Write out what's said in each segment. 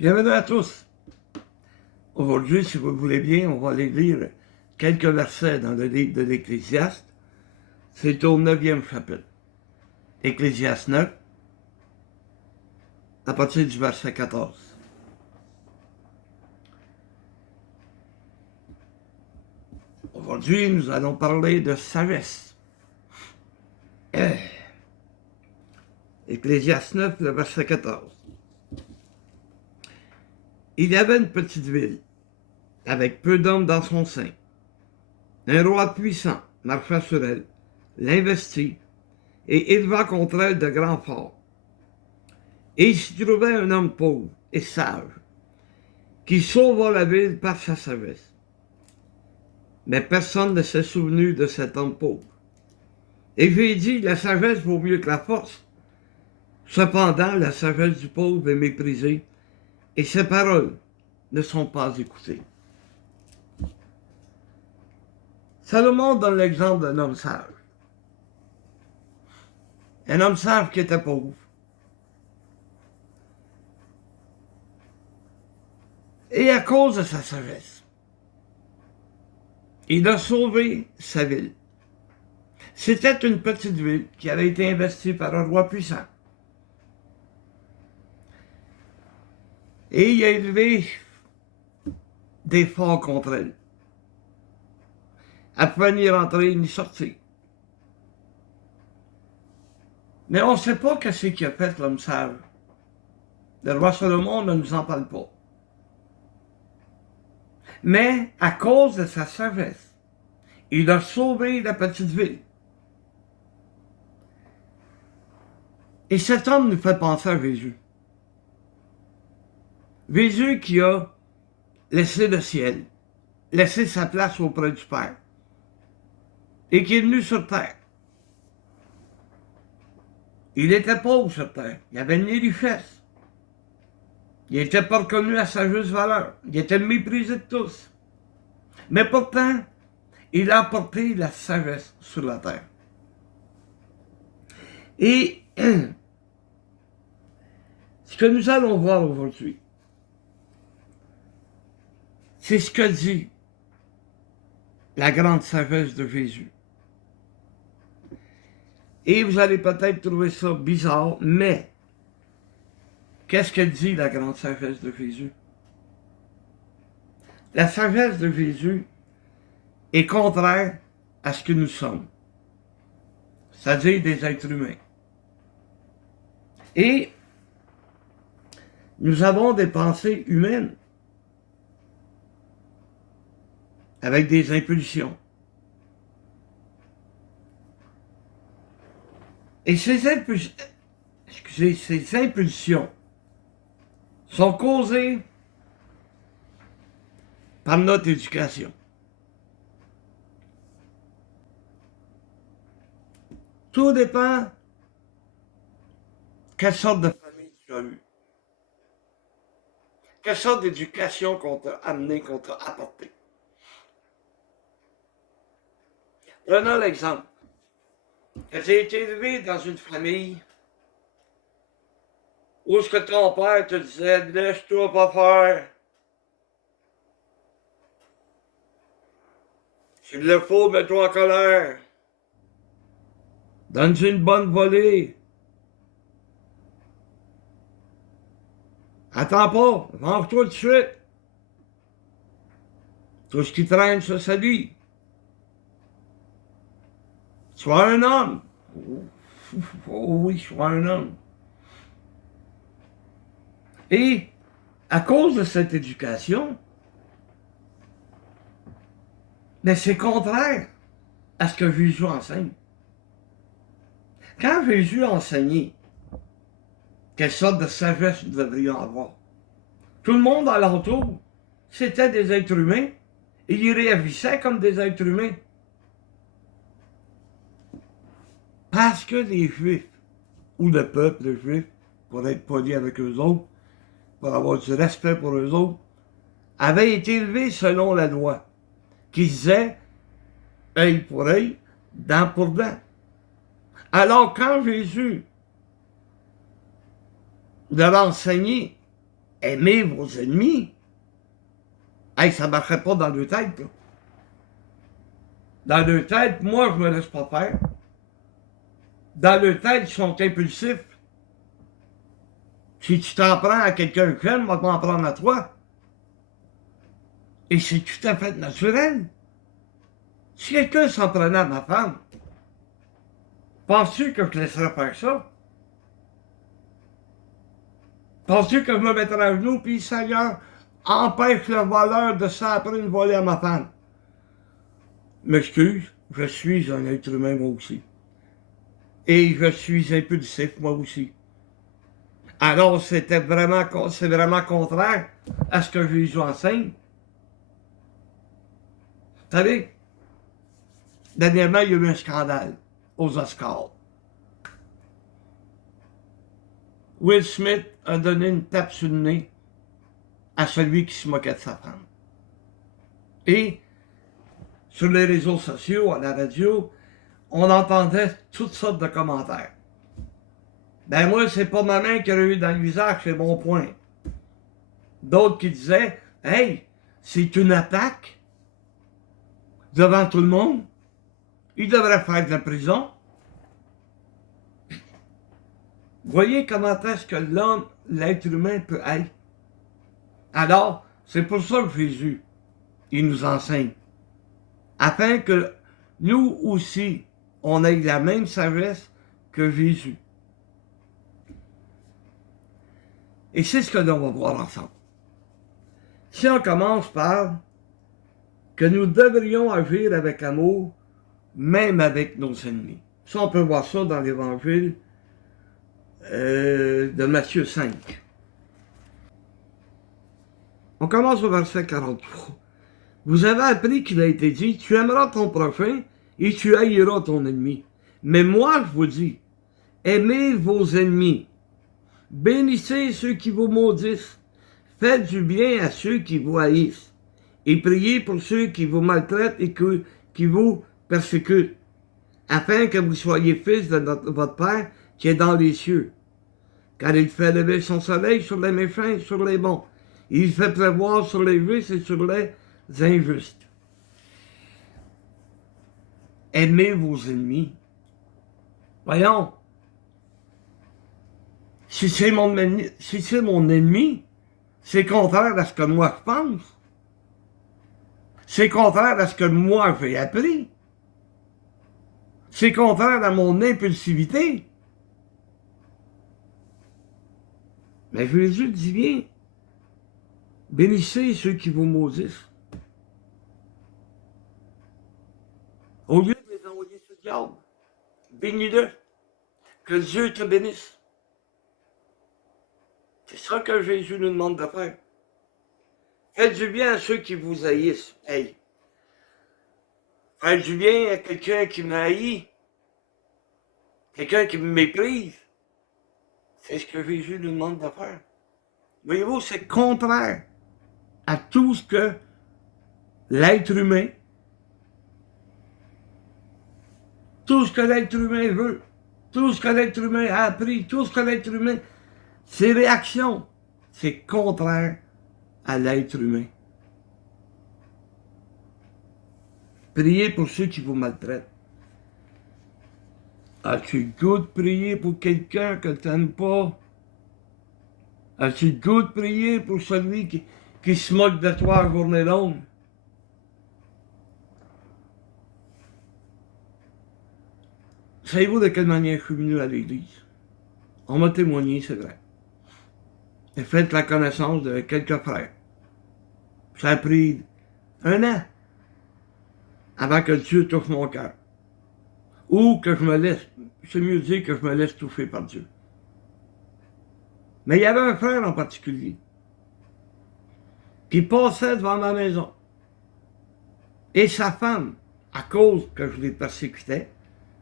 Bienvenue à tous. Aujourd'hui, si vous le voulez bien, on va aller lire quelques versets dans le livre de l'Ecclésiaste. C'est au 9e chapitre. Ecclésiaste 9, à partir du verset 14. Aujourd'hui, nous allons parler de sagesse. Ecclésiaste 9, le verset 14. Il y avait une petite ville, avec peu d'hommes dans son sein. Un roi puissant marcha sur elle, l'investit, et éleva contre elle de grands forts. Et il s'y trouvait un homme pauvre et sage, qui sauva la ville par sa sagesse. Mais personne ne s'est souvenu de cet homme pauvre. Et j'ai dit, la sagesse vaut mieux que la force. Cependant, la sagesse du pauvre est méprisée, et ses paroles ne sont pas écoutées. Salomon donne l'exemple d'un homme sage. Un homme sage qui était pauvre. Et à cause de sa sagesse, il a sauvé sa ville. C'était une petite ville qui avait été investie par un roi puissant. Et il a élevé des forts contre elle. Elle ne pouvait ni rentrer ni sortir. Mais on ne sait pas ce qu'il a fait l'homme sage. Le roi Salomon ne nous en parle pas. Mais à cause de sa sagesse, il a sauvé la petite ville. Et cet homme nous fait penser à Jésus. Jésus qui a laissé le ciel, laissé sa place auprès du Père, et qui est venu sur terre. Il était pauvre sur terre, il avait ni richesse. Il n'était pas reconnu à sa juste valeur, il était méprisé de tous. Mais pourtant, il a apporté la sagesse sur la terre. Et ce que nous allons voir aujourd'hui, c'est ce que dit la grande sagesse de Jésus. Et vous allez peut-être trouver ça bizarre, mais qu'est-ce que dit la grande sagesse de Jésus? La sagesse de Jésus est contraire à ce que nous sommes, c'est-à-dire des êtres humains. Et nous avons des pensées humaines avec des impulsions. Et ces impulsions sont causées par notre éducation. Tout dépend quelle sorte de famille tu as eu. Quelle sorte d'éducation qu'on t'a amené, qu'on t'a apporté. Prenons l'exemple. Que tu as été élevé dans une famille où ce que ton père te disait, laisse-toi pas faire. S'il le faut, mets-toi en colère. Donne-lui une bonne volée. Attends pas, venge-toi tout de suite. Tout ce qui traîne, ça salit. Sois un homme. Oh oui, sois un homme. Et à cause de cette éducation, mais c'est contraire à ce que Jésus enseigne. Quand Jésus a enseigné quelle sorte de sagesse nous devrions avoir, tout le monde alentour, c'était des êtres humains, et ils réagissaient comme des êtres humains. Parce que les Juifs, ou le peuple juif, pour être poli avec eux autres, pour avoir du respect pour eux autres, avaient été élevés selon la loi, qui disait œil pour œil, dent pour dent. Alors quand Jésus leur a enseigné Aimez vos ennemis. Hey, ça ne marcherait pas dans deux têtes, là. Dans deux têtes, moi, je me laisse pas faire. Dans deux têtes, ils sont impulsifs. Si tu t'en prends à quelqu'un que j'aime, moi, je m'en prendre à toi. Et c'est tout à fait naturel. Si quelqu'un s'en prenait à ma femme, penses-tu que je laisserais faire ça? Penses-tu que je me mettrais à genoux, puis Seigneur, empêche le voleur de s'en prendre une volée à ma femme? M'excuse, je suis un être humain moi aussi. Et je suis impulsif moi aussi. Alors c'est vraiment contraire à ce que Jésus enseigne. Vous savez, dernièrement, il y a eu un scandale aux Oscars. Will Smith a donné une tape sur le nez à celui qui se moquait de sa femme. Et sur les réseaux sociaux, à la radio, on entendait toutes sortes de commentaires. Ben moi, c'est pas ma main qui a eu dans le visage, c'est mon poing. D'autres qui disaient, hey, c'est une attaque devant tout le monde. Il devrait faire de la prison. Voyez comment est-ce que l'homme, l'être humain peut être. Alors, c'est pour ça que Jésus, il nous enseigne. Afin que nous aussi, on ait la même sagesse que Jésus. Et c'est ce que l'on va voir ensemble. Si on commence par que nous devrions agir avec amour, même avec nos ennemis. Ça, on peut voir ça dans l'évangile de Matthieu 5. On commence au verset 43. Vous avez appris qu'il a été dit, tu aimeras ton prochain et tu haïras ton ennemi. Mais moi, je vous dis, aimez vos ennemis, bénissez ceux qui vous maudissent, faites du bien à ceux qui vous haïssent, et priez pour ceux qui vous maltraitent et qui vous persécutent, afin que vous soyez fils de votre Père qui est dans les cieux. Car il fait lever son soleil sur les méchants et sur les bons. Il fait pleuvoir sur les justes et sur les injustes. Aimez vos ennemis. Voyons, si c'est mon ennemi, c'est contraire à ce que moi je pense. C'est contraire à ce que moi j'ai appris. C'est contraire à mon impulsivité. Mais Jésus dit bien, bénissez ceux qui vous maudissent. Au lieu de les envoyer sur le diable, bénis-le. Que Dieu te bénisse. C'est ça que Jésus nous demande de faire. Faites du bien à ceux qui vous haïssent. Hey. Faites du bien à quelqu'un qui me haït. Quelqu'un qui me méprise. C'est ce que Jésus nous demande de faire. Voyez-vous, c'est contraire à tout ce que l'être humain, tout ce que l'être humain veut, tout ce que l'être humain a appris, tout ce que l'être humain, ses réactions, c'est contraire à l'être humain. Priez pour ceux qui vous maltraitent. As-tu le goût de prier pour quelqu'un que tu n'aimes pas? As-tu le goût de prier pour celui qui se moque de toi à journée longue? Savez-vous de quelle manière je suis venu à l'église? On m'a témoigné, c'est vrai. J'ai fait la connaissance de quelques frères. Ça a pris 1 an avant que Dieu touche mon cœur. Ou que je me laisse, c'est mieux dire que je me laisse toucher par Dieu. Mais il y avait un frère en particulier qui passait devant ma maison. Et sa femme, à cause que je les persécutais,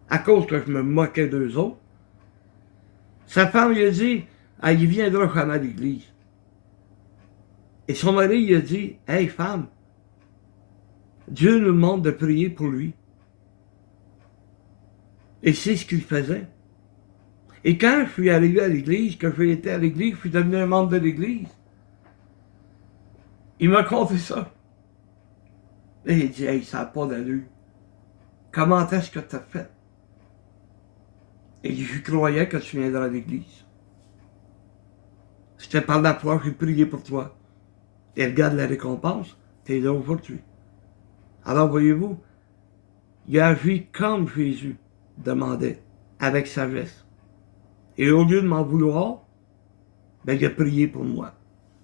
à cause que je me moquais d'eux autres, sa femme lui a dit, ah, il viendra jamais à l'église. Et son mari lui a dit, hey femme, Dieu nous demande de prier pour lui. Et c'est ce qu'il faisait. Et quand je suis arrivé à l'église, que j'ai été à l'église, je suis devenu un membre de l'église, Il m'a conté ça. Et il dit, hey, ça n'a pas d'allure. Comment est-ce que tu as fait? Et je croyais que tu viendrais à l'église. C'était par la foi que j'ai prié pour toi. Et regarde la récompense, tu es là aujourd'hui. Alors voyez-vous, il a agi comme Jésus demandait, avec sagesse. Et au lieu de m'en vouloir, ben, il a prié pour moi.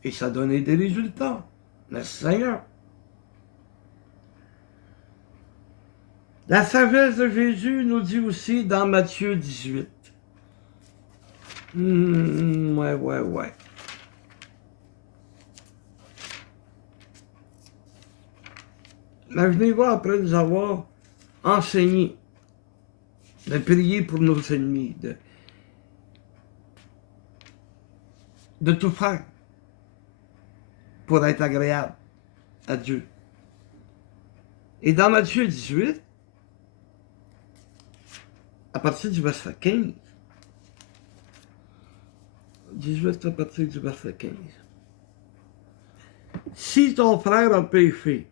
Et ça a donné des résultats. Merci Seigneur. La sagesse de Jésus nous dit aussi dans Matthieu 18. Ouais. Imaginez-vous après nous avoir enseigné de prier pour nos ennemis, de tout faire pour être agréable à Dieu. Et dans Matthieu 18, à partir du verset 15, 18 à partir du verset 15. Si ton frère a péché,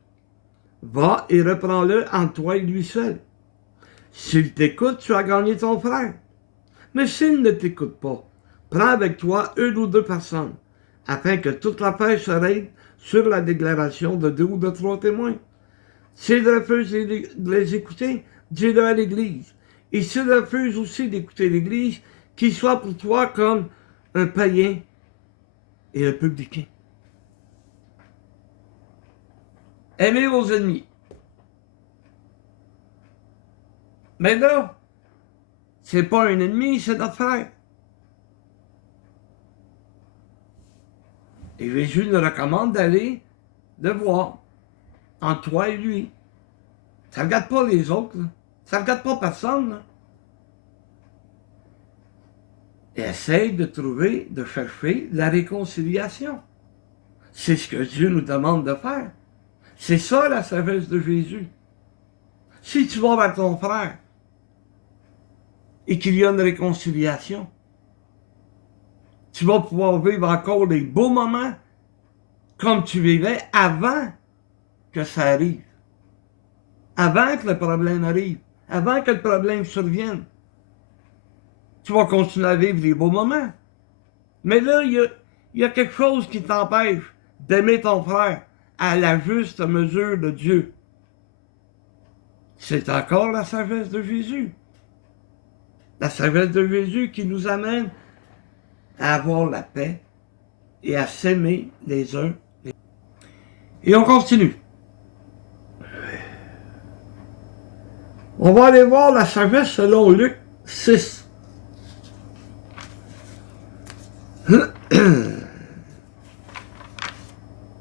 va et reprends-le entre toi et lui seul. S'il t'écoute, tu as gagné ton frère. Mais s'il ne t'écoute pas, prends avec toi une ou deux personnes, afin que toute l'affaire se règle sur la déclaration de 2 ou de 3 témoins. S'il refuse de les écouter, dis-le à l'Église. Et s'il refuse aussi d'écouter l'Église, qu'il soit pour toi comme un païen et un publicain. Aimez vos ennemis. Mais là, c'est pas un ennemi, c'est notre frère. Et Jésus nous recommande d'aller le voir entre toi et lui. Ça ne regarde pas les autres, là. Ça ne regarde pas personne. Là. Et essaye de trouver, de chercher la réconciliation. C'est ce que Dieu nous demande de faire. C'est ça la sagesse de Jésus. Si tu vas vers ton frère et qu'il y a une réconciliation, tu vas pouvoir vivre encore les beaux moments comme tu vivais avant que ça arrive. Avant que le problème arrive. Avant que le problème survienne. Tu vas continuer à vivre les beaux moments. Mais là, il y a quelque chose qui t'empêche d'aimer ton frère à la juste mesure de Dieu. C'est encore la sagesse de Jésus. La sagesse de Jésus qui nous amène à avoir la paix et à s'aimer les uns les autres. Et on continue. On va aller voir la sagesse selon Luc 6.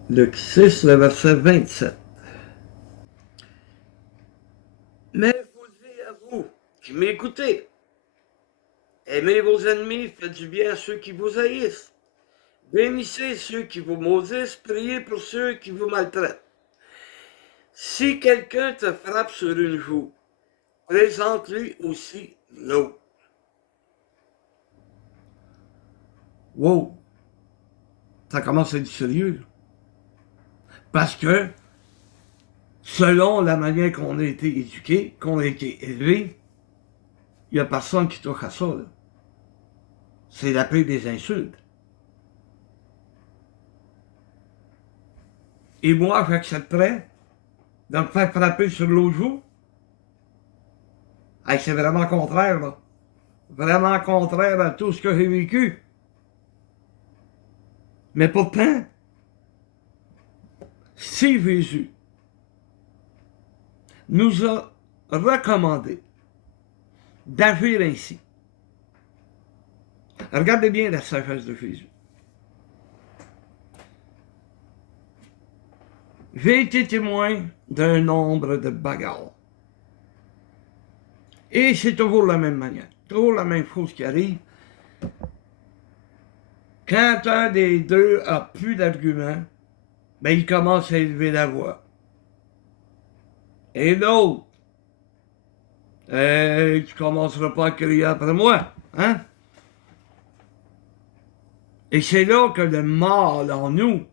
Luc 6, le verset 27. Mais je vous dis à vous qui m'écoutez, aimez vos ennemis, faites du bien à ceux qui vous haïssent. Bénissez ceux qui vous maudissent, priez pour ceux qui vous maltraitent. Si quelqu'un te frappe sur une joue, présente-lui aussi l'autre. Wow! Ça commence à être sérieux. Parce que, selon la manière qu'on a été éduqué, qu'on a été élevé, il n'y a personne qui touche à ça. Là. C'est la paix des insultes. Et moi, j'accepterais de me faire frapper sur l'autre joue. Hey, c'est vraiment contraire, là. Vraiment contraire à tout ce que j'ai vécu. Mais pourtant, si Jésus nous a recommandé d'agir ainsi, regardez bien la sagesse de Jésus. J'ai été témoin d'un nombre de bagarres. Et c'est toujours la même manière, toujours la même chose qui arrive. Quand un des deux a plus d'arguments, ben il commence à élever la voix. Et l'autre, hey, tu commenceras pas à crier après moi, hein? Et c'est là que le mal en nous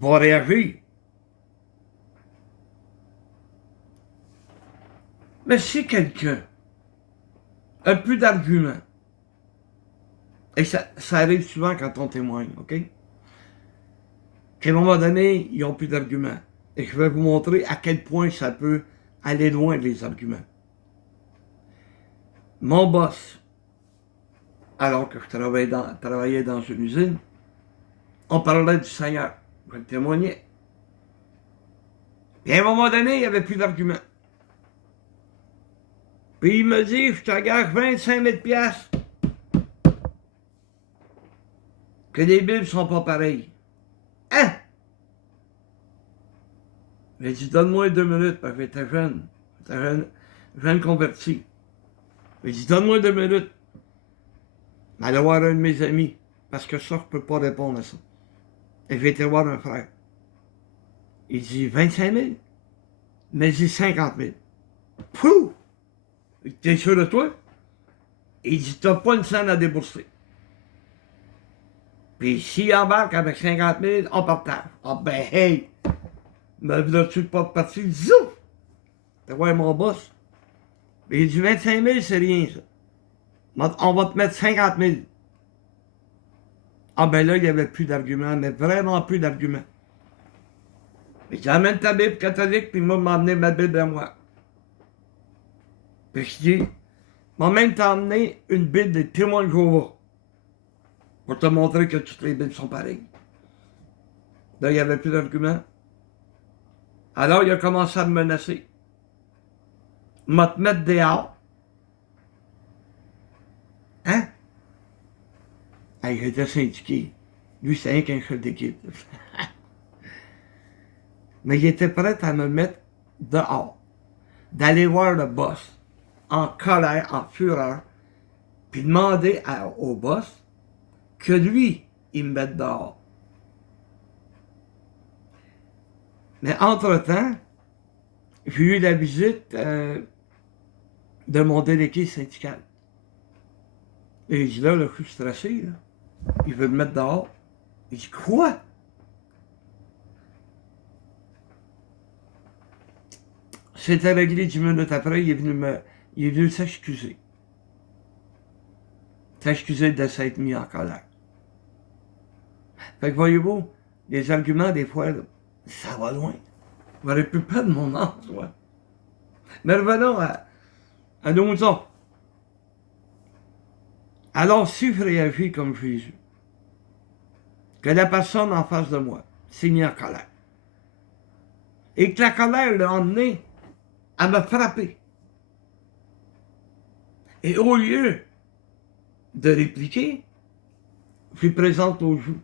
va réagir. Mais si quelqu'un a plus d'arguments, et ça arrive souvent quand on témoigne, OK? Qu'à un moment donné, ils n'ont plus d'arguments. Et je vais vous montrer à quel point ça peut aller loin, les arguments. Mon boss, alors que je travaillais dans une usine, on parlait du Seigneur. Je le témoignais. Puis à un moment donné, il n'y avait plus d'arguments. Puis il me dit, je te gage 25 000 piastres que les Bibles sont pas pareilles. Hein? J'ai dit, donne-moi 2 minutes, parce que j'étais jeune. J'étais jeune converti. J'ai dit, donne-moi 2 minutes. Allez voir un de mes amis, parce que ça, je peux pas répondre à ça. Et j'ai été voir un frère. Il dit, 25 000? Mais il dit 50 000. Pouh! T'es sûr de toi? Il dit, t'as pas une scène à débourser. Puis s'il embarque avec 50 000, on partage. Ah ben hey! Me là-dessus pas de parti, zouf! T'as voir mon boss? Il dit 25 000, c'est rien ça. On va te mettre 50 000. Ah ben là, il n'y avait plus d'arguments, mais vraiment plus d'arguments. Mais j'amène ta Bible catholique, puis moi, m'a amené ma Bible à moi. Puis je dis, m'a même t'emmené une Bible des témoins de Jéhovah. Pour te montrer que toutes les Bibles sont pareilles. Là, il n'y avait plus d'arguments. Alors, il a commencé à me menacer. M'a te mettre dehors. Hein? Hey, j'étais syndiqué. Lui, c'est rien qu'un chef d'équipe. Mais il était prêt à me mettre dehors. D'aller voir le boss, en colère, en fureur, puis demander au boss que lui, il me mette dehors. Mais entre-temps, j'ai eu la visite de mon délégué syndical. Et il dit là, je suis stressé, là. Il veut me mettre dehors. Il dit, quoi? C'était réglé 10 minutes après, il est venu s'excuser. S'excuser de s'être mis en colère. Fait que voyez-vous, les arguments, des fois, là, ça va loin. Vous n'aurez plus perdre mon âme, ouais. Mais revenons à nos moutons. Alors, si je réagis comme Jésus, que la personne en face de moi s'est mise en colère, et que la colère l'a emmené à me frapper, et au lieu de répliquer, je lui présente au joug.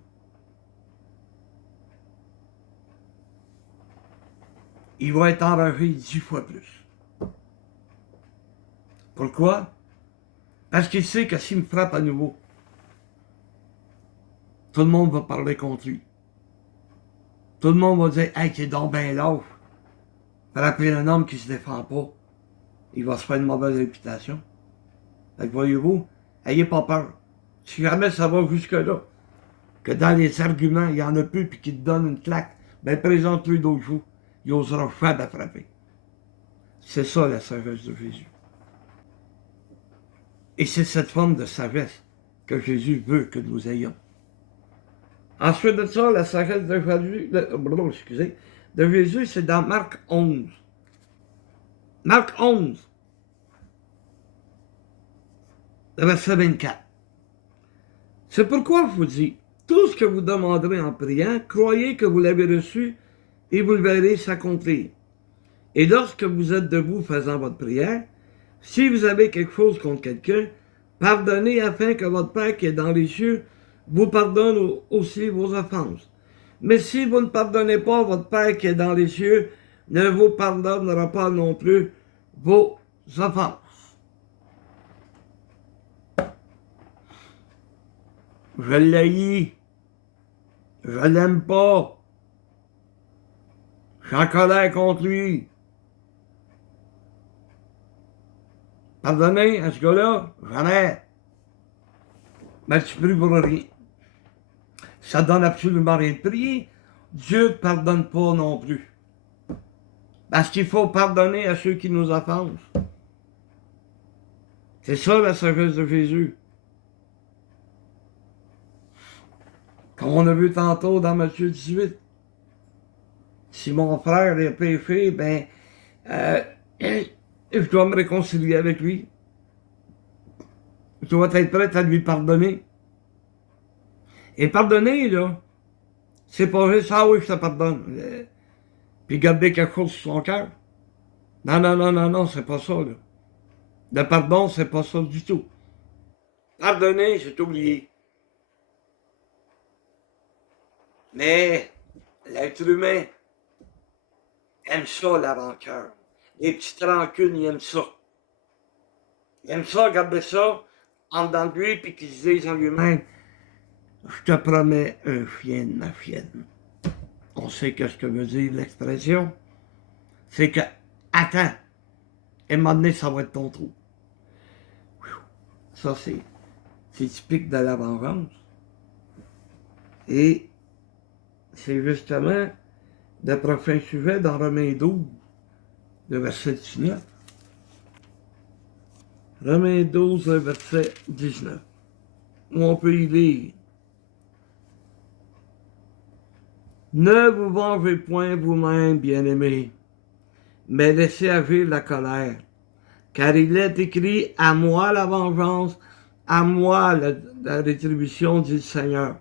Il va être enragé 10 fois plus. Pourquoi? Parce qu'il sait que s'il me frappe à nouveau, tout le monde va parler contre lui. Tout le monde va dire, hey, t'es donc ben lâche. Frapper un homme qui se défend pas, il va se faire une mauvaise réputation. Fait que voyez-vous, ayez pas peur. Si jamais ça va jusque-là, que dans les arguments, il n'y en a plus puis qu'il te donne une claque, ben présente-lui d'autres jours. Il osera jamais frapper. C'est ça la sagesse de Jésus. Et c'est cette forme de sagesse que Jésus veut que nous ayons. Ensuite de ça, la sagesse de Jésus, de Jésus, c'est dans Marc 11. Marc 11, verset 24. C'est pourquoi je vous dis, tout ce que vous demanderez en priant, croyez que vous l'avez reçu et vous le verrez s'accomplir. Et lorsque vous êtes debout faisant votre prière, si vous avez quelque chose contre quelqu'un, pardonnez afin que votre Père qui est dans les cieux vous pardonne aussi vos offenses. Mais si vous ne pardonnez pas, votre Père qui est dans les cieux ne vous pardonnera pas non plus vos offenses. Je l'haïs. Je l'aime pas. Je suis en colère contre lui. Pardonnez à ce gars-là, jamais. Mais tu pries pour rien. Ça donne absolument rien de prier. Dieu ne pardonne pas non plus. Parce qu'il faut pardonner à ceux qui nous offensent. C'est ça la sagesse de Jésus. Comme on a vu tantôt dans Matthieu 18. Si mon frère a péché, ben, je dois me réconcilier avec lui. Je dois être prêt à lui pardonner. Et pardonner, là, c'est pas juste, ah oui, je te pardonne. Puis garder quelque chose sur son cœur. Non, non, non, non, non, c'est pas ça, là. Le pardon, c'est pas ça du tout. Pardonner, c'est oublier. Mais l'être humain aime ça, la rancœur. Les petites rancunes, ils aiment ça. Ils aiment ça, garder ça en dedans de lui, puis qu'ils se disent en lui-même, je te promets un chien de ma chienne. On sait ce que veut dire l'expression. C'est que, attends, et un moment donné, ça va être ton trou. Ça, c'est typique de la vengeance. Et c'est justement le prochain sujet dans Romains 12, le verset 19. Romains 12, le verset 19. Où on peut y lire. Ne vous vengez point vous-même, bien-aimés, mais laissez agir la colère. Car il est écrit, à moi la vengeance, à moi la rétribution, dit le Seigneur.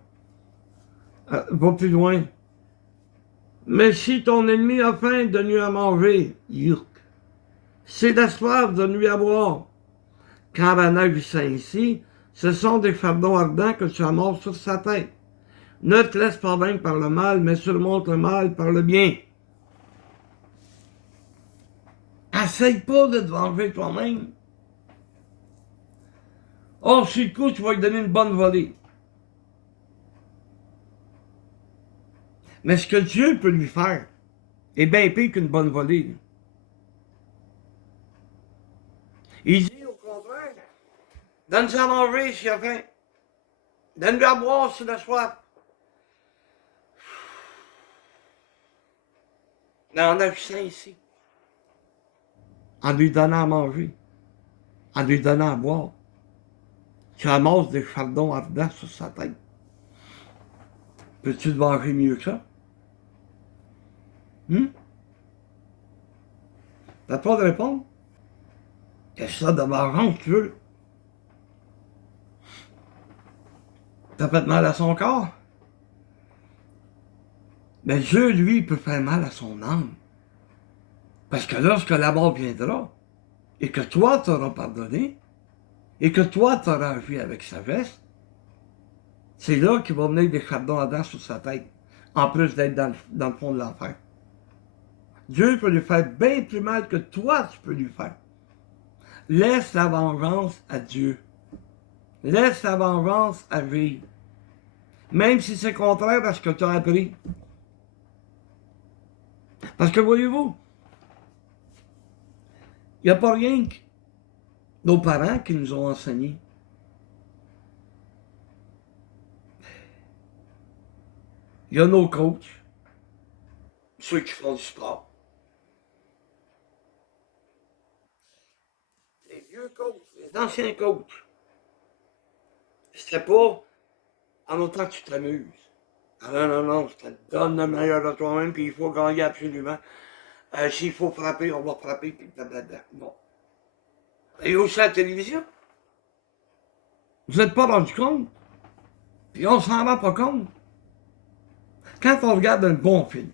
Va plus loin. Mais si ton ennemi a faim, donne-lui à manger. Yurk. C'est la soif, donne-lui à boire. Car en agissant ainsi, ce sont des chardons ardents que tu amasses sur sa tête. Ne te laisse pas vaincre par le mal, mais surmonte le mal par le bien. Essaye pas de te venger toi-même. Or, sur le coup, tu vas lui donner une bonne volée. Mais ce que Dieu peut lui faire est bien pire qu'une bonne volée. Il dit au contraire, donne-lui à manger s'il a faim. Donne-lui à boire s'il a soif. En agissant ici. En lui donnant à manger. En lui donnant à boire. Tu amasses des chardons ardents sur sa tête. Peux-tu te venger mieux que ça? T'as pas de répondre? Qu'est-ce que ça de vengeance, tu veux? T'as fait mal à son corps? Mais Dieu, lui, peut faire mal à son âme. Parce que lorsque la mort viendra, et que toi t'auras pardonné, et que toi t'auras agi avec sagesse, c'est là qu'il va venir des chardons ardents sur sa tête, en plus d'être dans le fond de l'enfer. Dieu peut lui faire bien plus mal que toi tu peux lui faire. Laisse la vengeance à Dieu. Laisse la vengeance agir. Même si c'est contraire à ce que tu as appris. Parce que voyez-vous, il n'y a pas rien que nos parents qui nous ont enseigné. Il y a nos coachs, ceux qui font du sport. Les vieux coachs, les anciens coachs. C'était pas en autant que tu t'amuses. Ah non, non, non, je te donne le meilleur de toi-même, puis il faut gagner absolument. S'il faut frapper, on va frapper, puis blablabla. Bon. Et aussi à la télévision. Vous n'êtes pas rendu compte. Puis on s'en rend pas compte. Quand on regarde un bon film,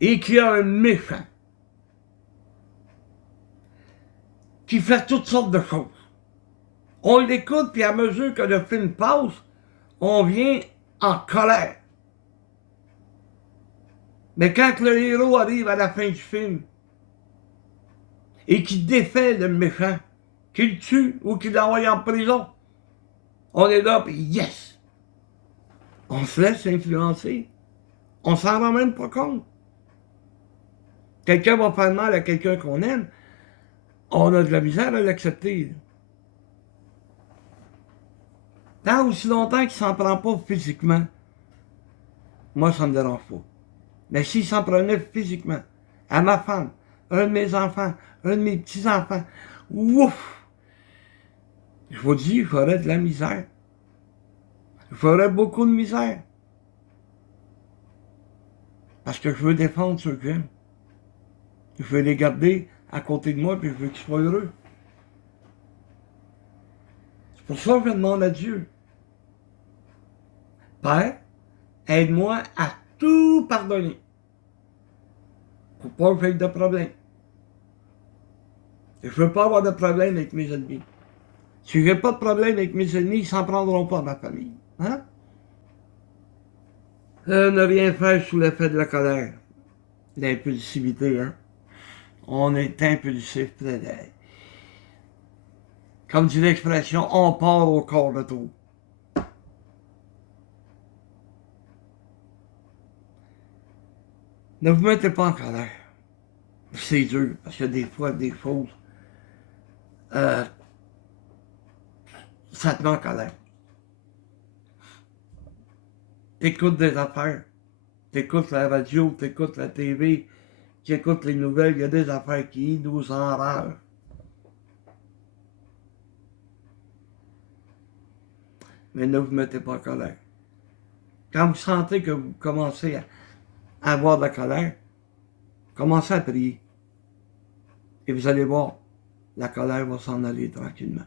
et qu'il y a un méchant, qui fait toutes sortes de choses, on l'écoute, puis à mesure que le film passe, on vient en colère. Mais quand le héros arrive à la fin du film, et qu'il défait le méchant, qu'il tue ou qu'il l'envoie en prison, on est là, puis yes! On se laisse influencer. On s'en rend même pas compte. Quelqu'un va faire mal à quelqu'un qu'on aime, on a de la misère à l'accepter. Tant aussi longtemps qu'il s'en prend pas physiquement. moi, ça me dérange pas. Mais s'il s'en prenait physiquement à ma femme, un de mes enfants, un de mes petits-enfants, ouf! Je vous dis, il ferait de la misère. Il ferait beaucoup de misère. Parce que je veux défendre ceux que j'aime. Je veux les garder à côté de moi, puis je veux qu'ils soient heureux. C'est pour ça que je demande à Dieu. Père, aide-moi à tout pardonner. Pour pas que j'aie de problème. Je ne veux pas avoir de problème avec mes ennemis. Si je n'ai pas de problème avec mes ennemis, ils s'en prendront pas à ma famille. Hein? Ne rien faire sous l'effet de la colère. L'impulsivité, hein? On est impulsif. Comme dit l'expression, on part au corps de tour. Ne vous mettez pas en colère. C'est dur, parce qu'il y a des fois des choses. Ça te met en colère. T'écoutes des affaires. T'écoutes la radio, t'écoutes la TV, t'écoutes les nouvelles, il y a des affaires qui nous enragent. Mais ne vous mettez pas en colère. Quand vous sentez que vous commencez à avoir de la colère, commencez à prier. Et vous allez voir, la colère va s'en aller tranquillement.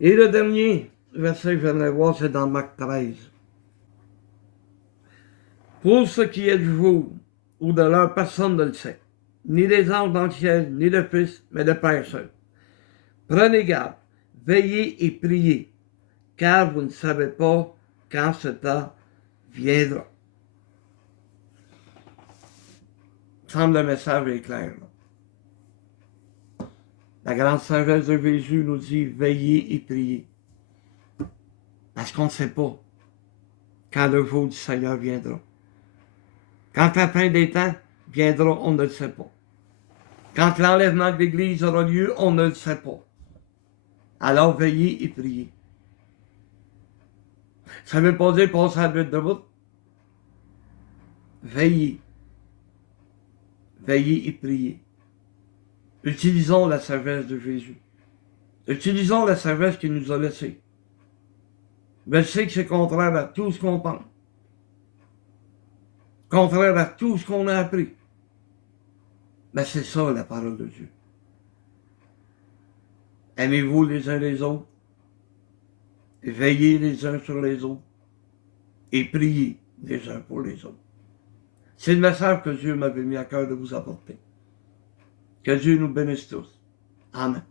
Et le dernier verset que j'aimerais voir, c'est dans Marc 13. Pour ce qui est du jour ou de l'heure, personne ne le sait. Ni les anges dans le ciel, ni le Fils, mais le Père seul. Prenez garde, veillez et priez, car vous ne savez pas quand ce temps viendra. Il semble le message est clair. La grande sagesse de Jésus nous dit veillez et priez. Parce qu'on ne sait pas quand le jour du Seigneur viendra. Quand la fin des temps viendra, on ne le sait pas. Quand l'enlèvement de l'Église aura lieu, on ne le sait pas. Alors veillez et priez. Ça ne veut pas dire passer à la de route. Veillez. Veillez et priez. Utilisons la sagesse de Jésus. Utilisons la sagesse qu'il nous a laissée. Mais je sais que c'est contraire à tout ce qu'on pense. Contraire à tout ce qu'on a appris. Mais c'est ça la parole de Dieu. Aimez-vous les uns les autres. Veillez les uns sur les autres. Et priez les uns pour les autres. C'est le message que Dieu m'avait mis à cœur de vous apporter. Que Dieu nous bénisse tous. Amen.